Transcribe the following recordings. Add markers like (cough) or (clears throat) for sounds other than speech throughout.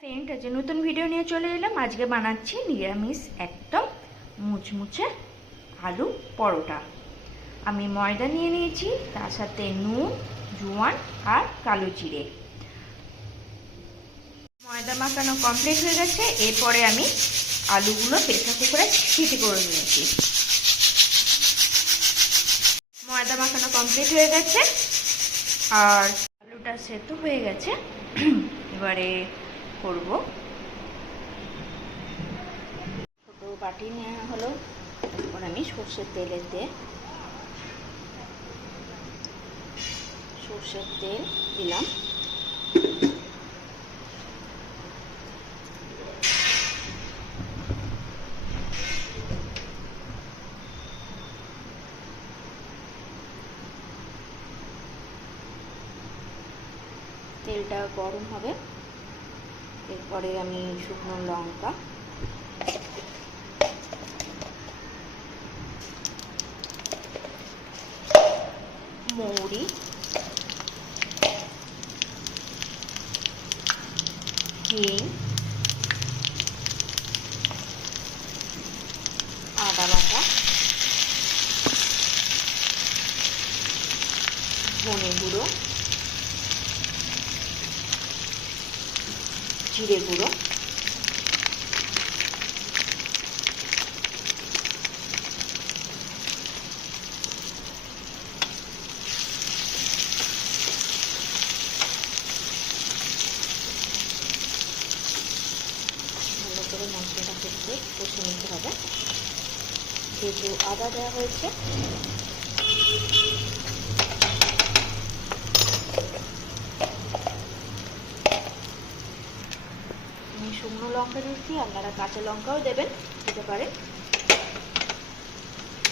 Friend আছে নতুন video নিয়ে চলে এলাম। আজকে বানাচ্ছি নিরামিষ একদম মুচমুচে আলু পরোটা। আমি ময়দা নিয়ে নিয়েছি, তার সাথে নুন, জোয়ান আর কালো জিরে। ময়দা মাখানো কমপ্লিট হয়ে গেছে। এরপরে আমি আলুগুলো প্রেসার কুকারে সিটি করে নিয়েছি। ময়দা মাখানো কমপ্লিট হয়ে গেছে। আর আলুটা সেদ্ধ হয়ে গেছে। (clears throat) এবারে করব। ছোটো বাটি নেওয়া হলো। এবার আমি সর্ষের তেলের দিয়ে সর্ষের তেল দিলাম। তেলটা গরম হবে। এরপরে আমি শুকনো লঙ্কা। মৌরি। হিং আদা বাটা। ধনে গুঁড়ো। জিরে গুঁড়ো। করে কষে নিতে হবে। যেহেতু আদা দেওয়া হয়েছে আমি শুকনো লঙ্কা দিচ্ছি আপনারা কাঁচা লঙ্কাও দেবেন, দিতে পারেন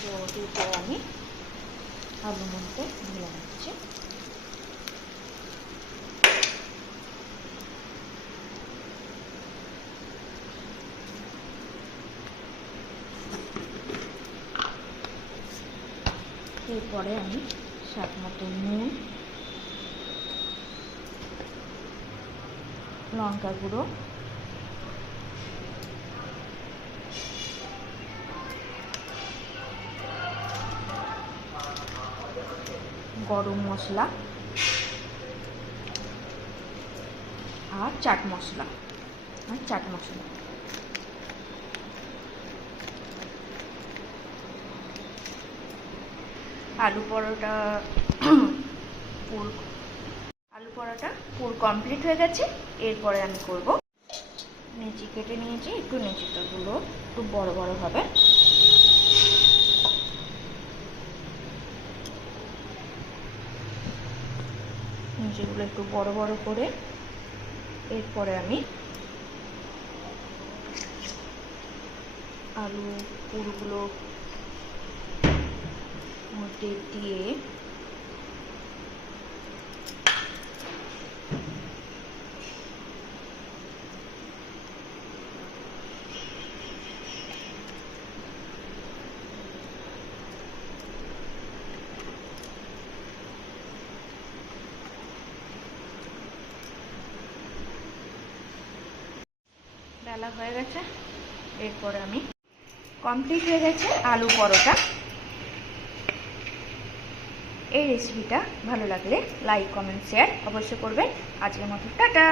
তো এরপর আমি আলুর মধ্যে ঢেলে নিচ্ছি। এরপরে আমি স্বাদ মতো নুন, লঙ্কা গুঁড়ো গরম মশলা আর চাট মশলা, আর চাট মশলা। আলু পরোটা পুর আলু পরোটা পুর কমপ্লিট হয়ে গেছে। এরপরে আমি করব নেচি কেটে নিয়েছি, একটু নেচিটাগুলো একটু বড় বড় হবে। নিচেগুলো একটু বড় বড় করে এরপরে আমি আলু পুরগুলো মধ্যে দিয়ে বেলা হয়ে গেছে। এরপরে আমি কমপ্লিট হয়ে গেছে আলু পরোটা। এই রেসিপিটা ভালো লাগলে লাইক কমেন্ট শেয়ার অবশ্যই করবেন। আজকের মতো টাটা।